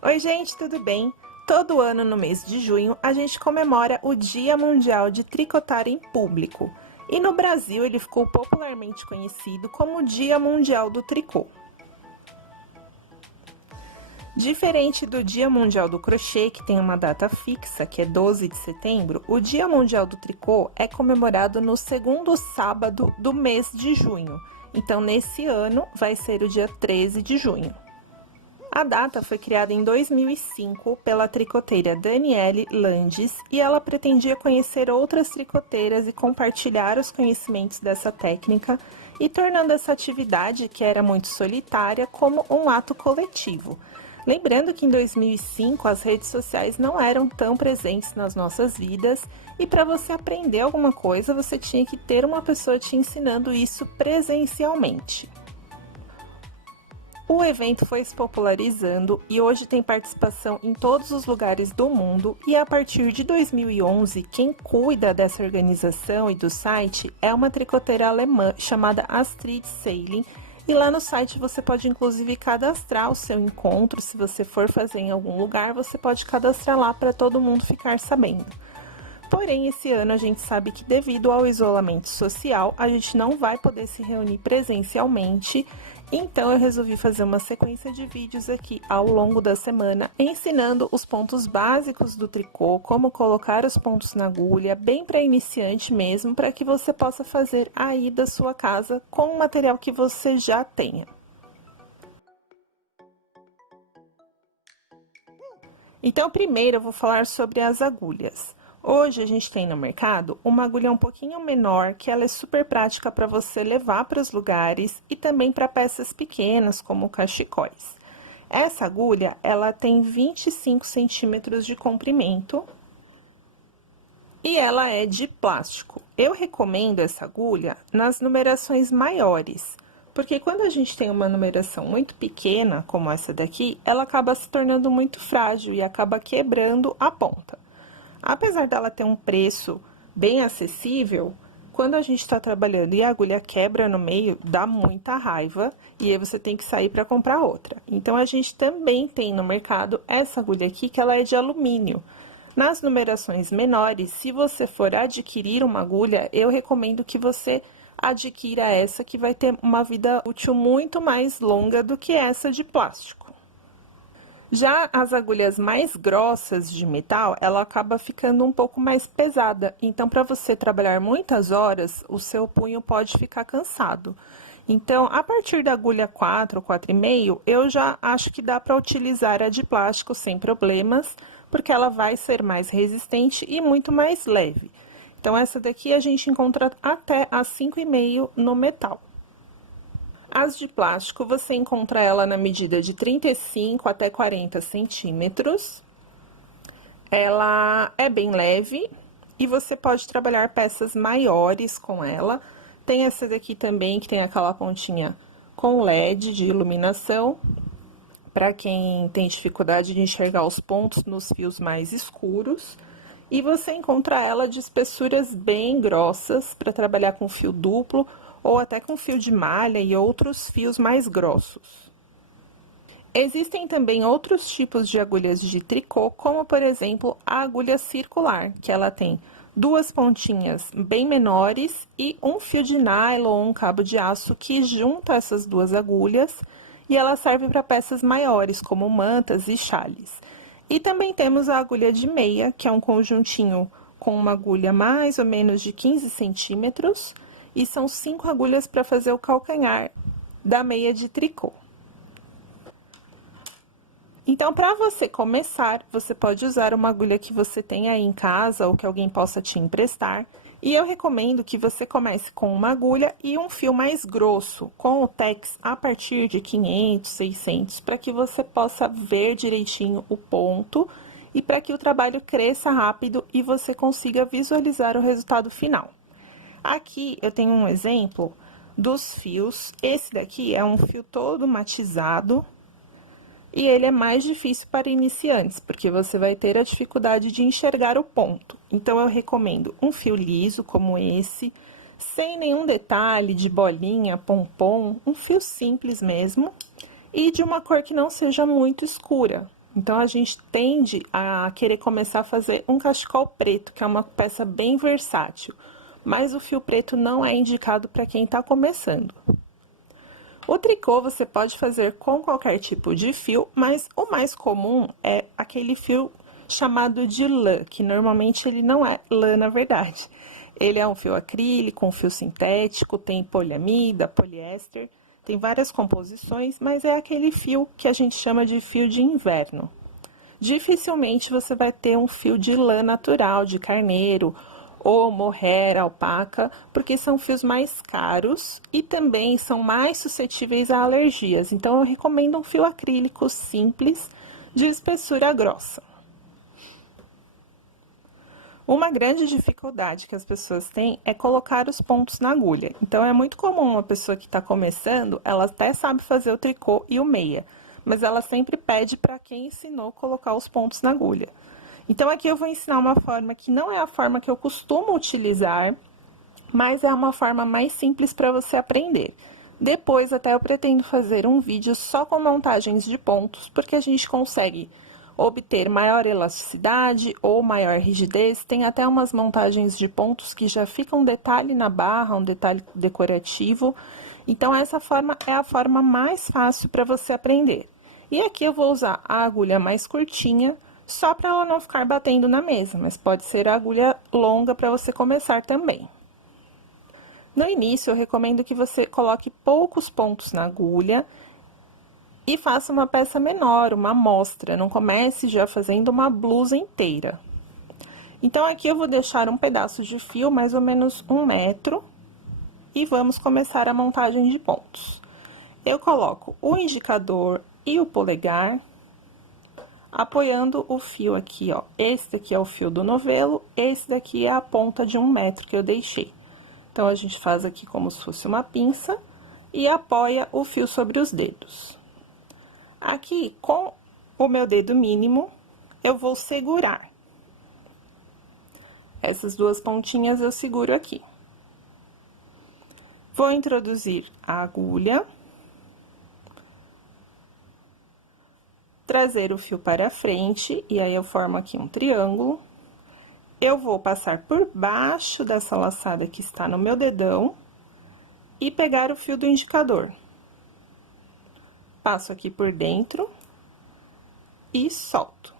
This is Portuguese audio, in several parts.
Oi, gente, tudo bem? Todo ano, no mês de junho, a gente comemora o Dia Mundial de Tricotar em Público. E no Brasil, ele ficou popularmente conhecido como Dia Mundial do Tricô. Diferente do Dia Mundial do Crochê, que tem uma data fixa, que é 12 de setembro, o Dia Mundial do Tricô é comemorado no segundo sábado do mês de junho. Então, nesse ano, vai ser o dia 13 de junho. A data foi criada em 2005 pela tricoteira Daniele Landes e ela pretendia conhecer outras tricoteiras e compartilhar os conhecimentos dessa técnica e tornando essa atividade, que era muito solitária, como um ato coletivo. Lembrando que em 2005 as redes sociais não eram tão presentes nas nossas vidas e para você aprender alguma coisa você tinha que ter uma pessoa te ensinando isso presencialmente. O evento foi se popularizando e hoje tem participação em todos os lugares do mundo e a partir de 2011, quem cuida dessa organização e do site é uma tricoteira alemã chamada Astrid Seiling e lá no site você pode inclusive cadastrar o seu encontro, se você for fazer em algum lugar, você pode cadastrar lá para todo mundo ficar sabendo. Porém, esse ano a gente sabe que devido ao isolamento social, a gente não vai poder se reunir presencialmente, então eu resolvi fazer uma sequência de vídeos aqui ao longo da semana, ensinando os pontos básicos do tricô, como colocar os pontos na agulha, bem para iniciante mesmo, para que você possa fazer aí da sua casa com o material que você já tenha. Então, primeiro eu vou falar sobre as agulhas. Hoje a gente tem no mercado uma agulha um pouquinho menor, que ela é super prática para você levar para os lugares e também para peças pequenas, como cachecóis. Essa agulha, ela tem 25 centímetros de comprimento e ela é de plástico. Eu recomendo essa agulha nas numerações maiores, porque quando a gente tem uma numeração muito pequena, como essa daqui, ela acaba se tornando muito frágil e acaba quebrando a ponta. Apesar dela ter um preço bem acessível, quando a gente está trabalhando e a agulha quebra no meio, dá muita raiva e aí você tem que sair para comprar outra. Então, a gente também tem no mercado essa agulha aqui, que ela é de alumínio. Nas numerações menores, se você for adquirir uma agulha, eu recomendo que você adquira essa, que vai ter uma vida útil muito mais longa do que essa de plástico. Já as agulhas mais grossas de metal, ela acaba ficando um pouco mais pesada. Então, para você trabalhar muitas horas, o seu punho pode ficar cansado. Então, a partir da agulha 4 ou 4,5, eu já acho que dá para utilizar a de plástico sem problemas, porque ela vai ser mais resistente e muito mais leve. Então, essa daqui a gente encontra até a 5,5 no metal. As de plástico, você encontra ela na medida de 35 até 40 centímetros. Ela é bem leve e você pode trabalhar peças maiores com ela. Tem essa daqui também, que tem aquela pontinha com LED de iluminação, para quem tem dificuldade de enxergar os pontos nos fios mais escuros. E você encontra ela de espessuras bem grossas, para trabalhar com fio duplo, ou até com fio de malha e outros fios mais grossos. Existem também outros tipos de agulhas de tricô, como por exemplo a agulha circular, que ela tem duas pontinhas bem menores e um fio de nylon ou um cabo de aço que junta essas duas agulhas e ela serve para peças maiores, como mantas e xales. E também temos a agulha de meia, que é um conjuntinho com uma agulha mais ou menos de 15 centímetros, e são 5 agulhas para fazer o calcanhar da meia de tricô. Então, para você começar, você pode usar uma agulha que você tenha aí em casa ou que alguém possa te emprestar. E eu recomendo que você comece com uma agulha e um fio mais grosso, com o tex a partir de 500, 600, para que você possa ver direitinho o ponto e para que o trabalho cresça rápido e você consiga visualizar o resultado final. Aqui eu tenho um exemplo dos fios. Esse daqui é um fio todo matizado e ele é mais difícil para iniciantes, porque você vai ter a dificuldade de enxergar o ponto. Então, eu recomendo um fio liso como esse, sem nenhum detalhe de bolinha, pompom, um fio simples mesmo, e de uma cor que não seja muito escura. Então, a gente tende a querer começar a fazer um cachecol preto, que é uma peça bem versátil. Mas o fio preto não é indicado para quem está começando. O tricô você pode fazer com qualquer tipo de fio, mas o mais comum é aquele fio chamado de lã, que normalmente ele não é lã na verdade. Ele é um fio acrílico, um fio sintético, tem poliamida, poliéster, tem várias composições, mas é aquele fio que a gente chama de fio de inverno. Dificilmente você vai ter um fio de lã natural, de carneiro, ou mohair, alpaca, porque são fios mais caros e também são mais suscetíveis a alergias. Então, eu recomendo um fio acrílico simples, de espessura grossa. Uma grande dificuldade que as pessoas têm é colocar os pontos na agulha. Então, é muito comum uma pessoa que está começando, ela até sabe fazer o tricô e o meia, mas ela sempre pede para quem ensinou colocar os pontos na agulha. Então, aqui eu vou ensinar uma forma que não é a forma que eu costumo utilizar, mas é uma forma mais simples para você aprender. Depois, até eu pretendo fazer um vídeo só com montagens de pontos, porque a gente consegue obter maior elasticidade ou maior rigidez. Tem até umas montagens de pontos que já ficam um detalhe na barra, um detalhe decorativo. Então, essa forma é a forma mais fácil para você aprender. E aqui eu vou usar a agulha mais curtinha, só para ela não ficar batendo na mesa, mas pode ser a agulha longa para você começar também. No início, eu recomendo que você coloque poucos pontos na agulha e faça uma peça menor, uma amostra, não comece já fazendo uma blusa inteira. Então, aqui eu vou deixar um pedaço de fio, mais ou menos 1 metro, e vamos começar a montagem de pontos. Eu coloco o indicador e o polegar, apoiando o fio aqui, ó. Esse daqui é o fio do novelo, esse daqui é a ponta de 1 metro que eu deixei. Então, a gente faz aqui como se fosse uma pinça e apoia o fio sobre os dedos. Aqui, com o meu dedo mínimo, eu vou segurar. Essas duas pontinhas eu seguro aqui. Vou introduzir a agulha. Trazer o fio para frente, e aí eu formo aqui um triângulo. Eu vou passar por baixo dessa laçada que está no meu dedão e pegar o fio do indicador. Passo aqui por dentro e solto.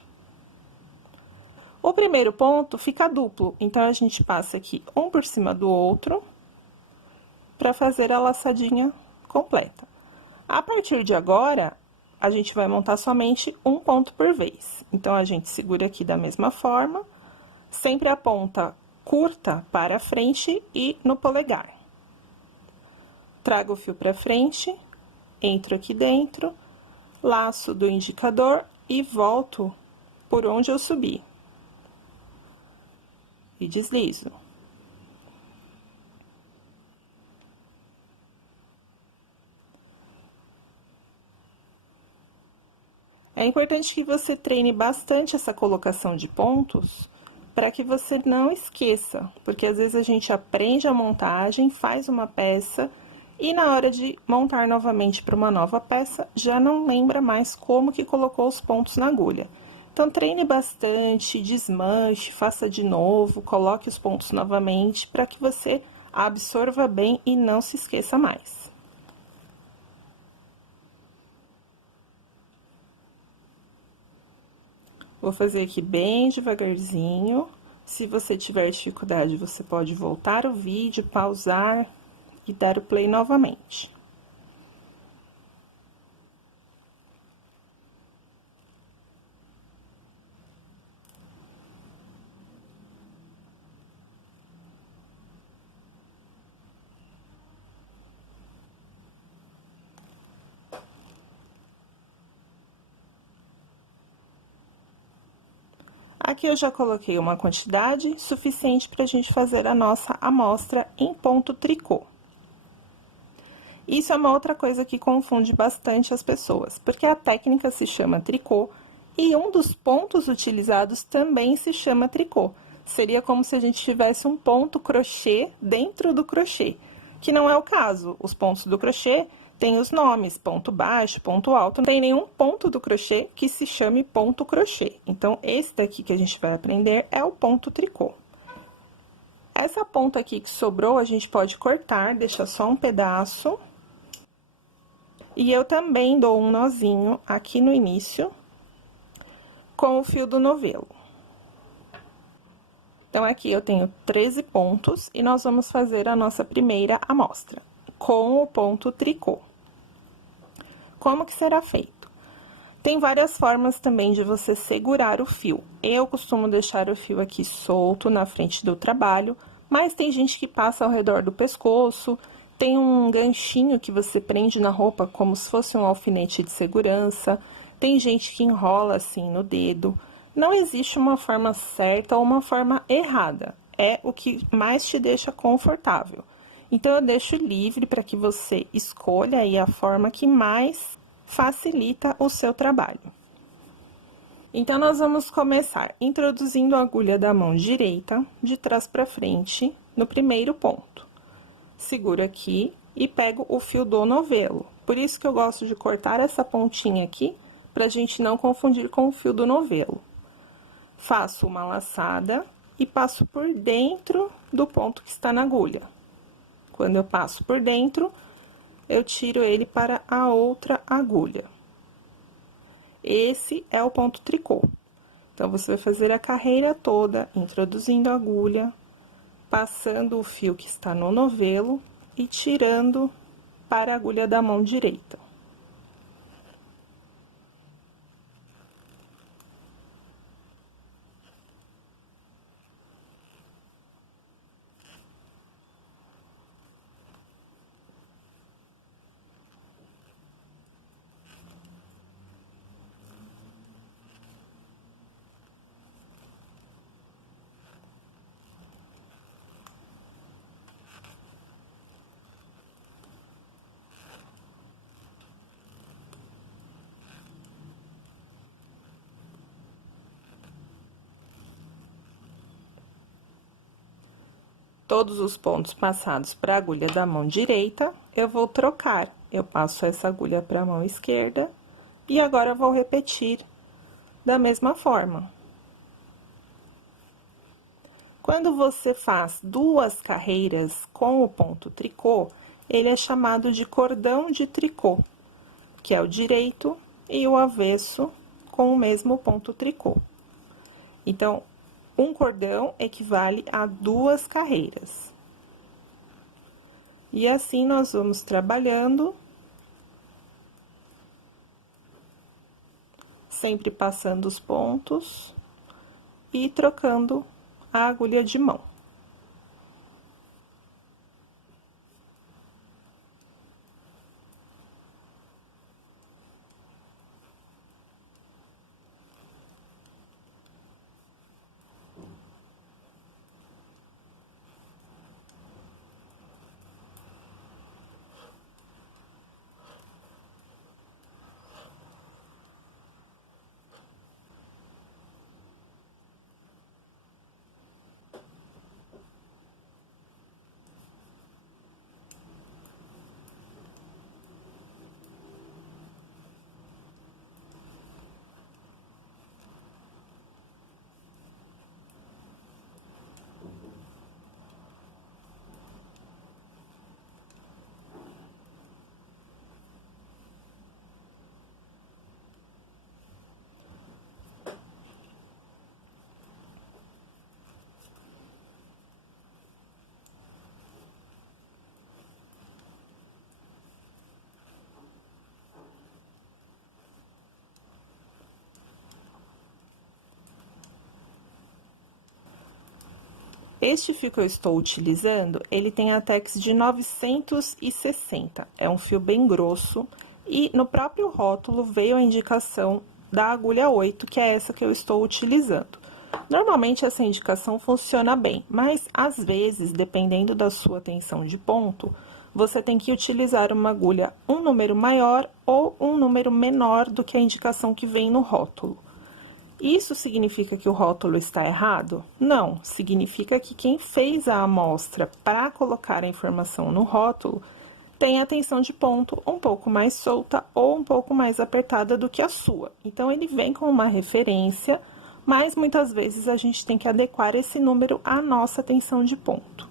O primeiro ponto fica duplo, então a gente passa aqui um por cima do outro para fazer a laçadinha completa. A partir de agora, a gente vai montar somente um ponto por vez. Então, a gente segura aqui da mesma forma, sempre a ponta curta para frente e no polegar. Trago o fio para frente, entro aqui dentro, laço do indicador e volto por onde eu subi. E deslizo. É importante que você treine bastante essa colocação de pontos para que você não esqueça, porque às vezes a gente aprende a montagem, faz uma peça e na hora de montar novamente para uma nova peça, já não lembra mais como que colocou os pontos na agulha. Então, treine bastante, desmanche, faça de novo, coloque os pontos novamente para que você absorva bem e não se esqueça mais. Vou fazer aqui bem devagarzinho. Se você tiver dificuldade, você pode voltar o vídeo, pausar e dar o play novamente. Aqui eu já coloquei uma quantidade suficiente para a gente fazer a nossa amostra em ponto tricô. Isso é uma outra coisa que confunde bastante as pessoas, porque a técnica se chama tricô e um dos pontos utilizados também se chama tricô. Seria como se a gente tivesse um ponto crochê dentro do crochê, que não é o caso. Os pontos do crochê tem os nomes, ponto baixo, ponto alto, não tem nenhum ponto do crochê que se chame ponto crochê. Então, esse daqui que a gente vai aprender é o ponto tricô. Essa ponta aqui que sobrou, a gente pode cortar, deixar só um pedaço. E eu também dou um nozinho aqui no início, com o fio do novelo. Então, aqui eu tenho 13 pontos e nós vamos fazer a nossa primeira amostra, com o ponto tricô. Como que será feito? Tem várias formas também de você segurar o fio. Eu costumo deixar o fio aqui solto na frente do trabalho, mas tem gente que passa ao redor do pescoço, tem um ganchinho que você prende na roupa como se fosse um alfinete de segurança, tem gente que enrola assim no dedo. Não existe uma forma certa ou uma forma errada, é o que mais te deixa confortável. Então, eu deixo livre para que você escolha aí a forma que mais facilita o seu trabalho. Então, nós vamos começar introduzindo a agulha da mão direita, de trás para frente, no primeiro ponto. Seguro aqui e pego o fio do novelo. Por isso que eu gosto de cortar essa pontinha aqui, para a gente não confundir com o fio do novelo. Faço uma laçada e passo por dentro do ponto que está na agulha. Quando eu passo por dentro, eu tiro ele para a outra agulha. Esse é o ponto tricô. Então, você vai fazer a carreira toda, introduzindo a agulha, passando o fio que está no novelo e tirando para a agulha da mão direita. Todos os pontos passados para a agulha da mão direita, eu vou trocar. Eu passo essa agulha para a mão esquerda e agora eu vou repetir da mesma forma. Quando você faz duas carreiras com o ponto tricô, ele é chamado de cordão de tricô, que é o direito e o avesso com o mesmo ponto tricô. Então, um cordão equivale a duas carreiras. E assim nós vamos trabalhando, sempre passando os pontos e trocando a agulha de mão. Este fio que eu estou utilizando, ele tem a Tex de 960, é um fio bem grosso, e no próprio rótulo veio a indicação da agulha 8, que é essa que eu estou utilizando. Normalmente, essa indicação funciona bem, mas às vezes, dependendo da sua tensão de ponto, você tem que utilizar uma agulha um número maior ou um número menor do que a indicação que vem no rótulo. Isso significa que o rótulo está errado? Não, significa que quem fez a amostra para colocar a informação no rótulo tem a tensão de ponto um pouco mais solta ou um pouco mais apertada do que a sua. Então, ele vem com uma referência, mas muitas vezes a gente tem que adequar esse número à nossa tensão de ponto.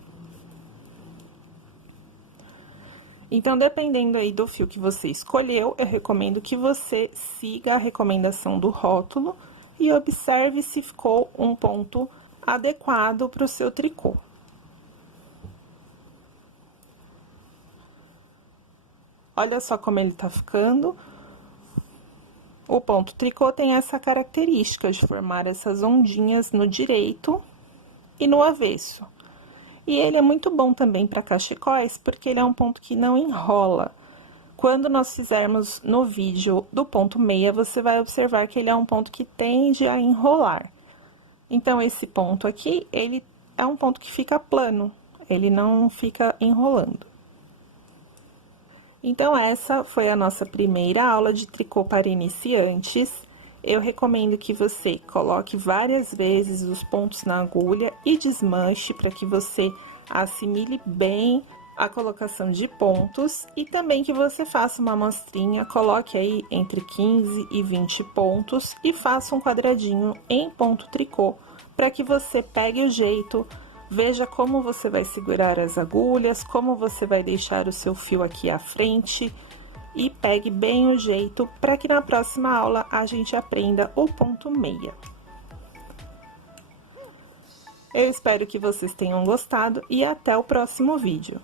Então, dependendo aí do fio que você escolheu, eu recomendo que você siga a recomendação do rótulo e observe se ficou um ponto adequado para o seu tricô. Olha só como ele tá ficando. O ponto tricô tem essa característica de formar essas ondinhas no direito e no avesso. E ele é muito bom também para cachecóis, porque ele é um ponto que não enrola. Quando nós fizermos no vídeo do ponto meia, você vai observar que ele é um ponto que tende a enrolar. Então, esse ponto aqui, ele é um ponto que fica plano, ele não fica enrolando. Então, essa foi a nossa primeira aula de tricô para iniciantes. Eu recomendo que você coloque várias vezes os pontos na agulha e desmanche para que você assimile bem a colocação de pontos e também que você faça uma amostrinha, coloque aí entre 15 e 20 pontos e faça um quadradinho em ponto tricô para que você pegue o jeito. Veja como você vai segurar as agulhas, como você vai deixar o seu fio aqui à frente e pegue bem o jeito para que na próxima aula a gente aprenda o ponto meia. Eu espero que vocês tenham gostado e até o próximo vídeo.